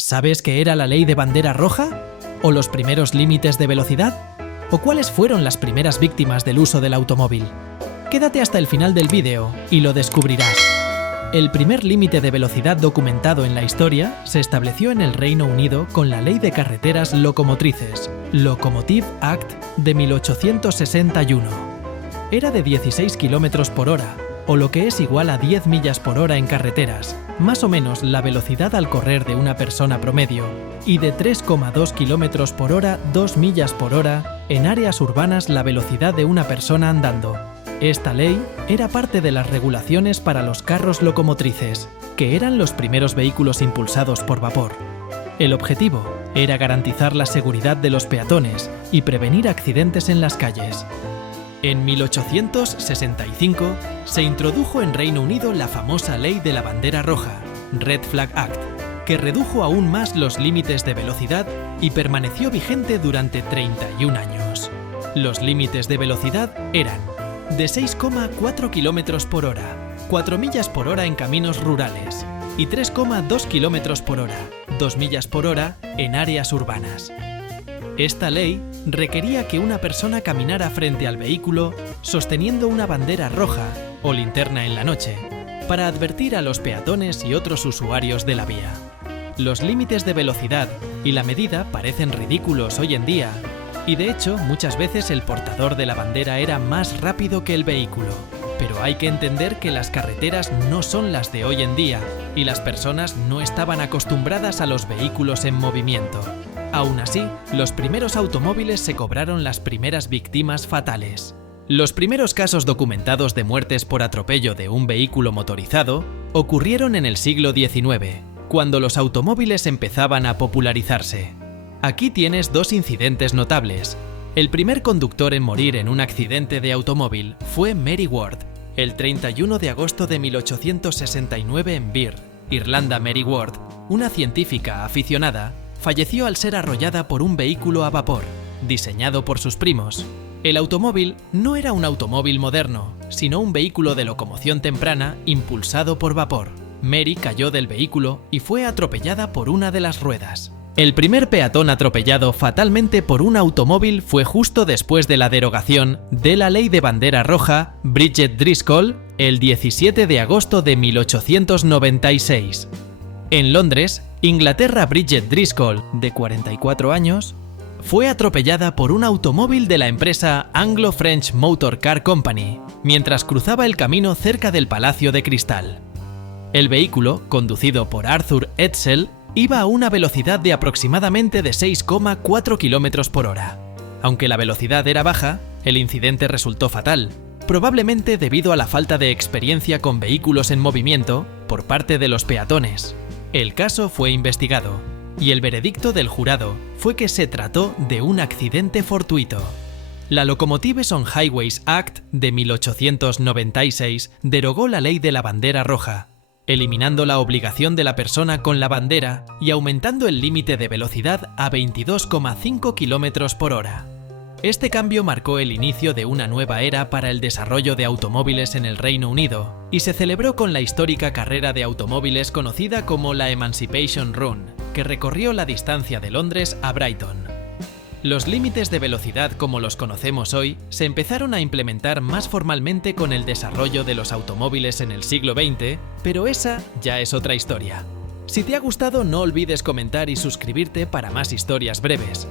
¿Sabes qué era la ley de bandera roja? ¿O los primeros límites de velocidad? ¿O cuáles fueron las primeras víctimas del uso del automóvil? Quédate hasta el final del vídeo y lo descubrirás. El primer límite de velocidad documentado en la historia se estableció en el Reino Unido con la Ley de Carreteras Locomotrices, Locomotive Act de 1861. Era de 16 km por hora, o lo que es igual a 10 millas por hora en carreteras, más o menos la velocidad al correr de una persona promedio, y de 3,2 km por hora, 2 millas por hora, en áreas urbanas la velocidad de una persona andando. Esta ley era parte de las regulaciones para los carros locomotrices, que eran los primeros vehículos impulsados por vapor. El objetivo era garantizar la seguridad de los peatones y prevenir accidentes en las calles. En 1865 se introdujo en Reino Unido la famosa Ley de la Bandera Roja, Red Flag Act, que redujo aún más los límites de velocidad y permaneció vigente durante 31 años. Los límites de velocidad eran de 6,4 km por hora, 4 millas por hora en caminos rurales y 3,2 km por hora, 2 millas por hora en áreas urbanas. Esta ley requería que una persona caminara frente al vehículo sosteniendo una bandera roja o linterna en la noche, para advertir a los peatones y otros usuarios de la vía. Los límites de velocidad y la medida parecen ridículos hoy en día, y de hecho muchas veces el portador de la bandera era más rápido que el vehículo. Pero hay que entender que las carreteras no son las de hoy en día, y las personas no estaban acostumbradas a los vehículos en movimiento. Aún así, los primeros automóviles se cobraron las primeras víctimas fatales. Los primeros casos documentados de muertes por atropello de un vehículo motorizado ocurrieron en el siglo XIX, cuando los automóviles empezaban a popularizarse. Aquí tienes dos incidentes notables. El primer conductor en morir en un accidente de automóvil fue Mary Ward, el 31 de agosto de 1869 en Birr, Irlanda. Mary Ward, una científica aficionada, falleció al ser arrollada por un vehículo a vapor, diseñado por sus primos. El automóvil no era un automóvil moderno, sino un vehículo de locomoción temprana impulsado por vapor. Mary cayó del vehículo y fue atropellada por una de las ruedas. El primer peatón atropellado fatalmente por un automóvil fue justo después de la derogación de la Ley de Bandera Roja, Bridget Driscoll, el 17 de agosto de 1896. En Londres, Inglaterra, Bridget Driscoll, de 44 años, fue atropellada por un automóvil de la empresa Anglo-French Motor Car Company mientras cruzaba el camino cerca del Palacio de Cristal. El vehículo, conducido por Arthur Edsel, iba a una velocidad de aproximadamente de 6,4 km por hora. Aunque la velocidad era baja, el incidente resultó fatal, probablemente debido a la falta de experiencia con vehículos en movimiento por parte de los peatones. El caso fue investigado, y el veredicto del jurado fue que se trató de un accidente fortuito. La Locomotives on Highways Act de 1896 derogó la ley de la bandera roja, eliminando la obligación de la persona con la bandera y aumentando el límite de velocidad a 22,5 km por hora. Este cambio marcó el inicio de una nueva era para el desarrollo de automóviles en el Reino Unido y se celebró con la histórica carrera de automóviles conocida como la Emancipation Run, que recorrió la distancia de Londres a Brighton. Los límites de velocidad como los conocemos hoy se empezaron a implementar más formalmente con el desarrollo de los automóviles en el siglo XX, pero esa ya es otra historia. Si te ha gustado, no olvides comentar y suscribirte para más historias breves.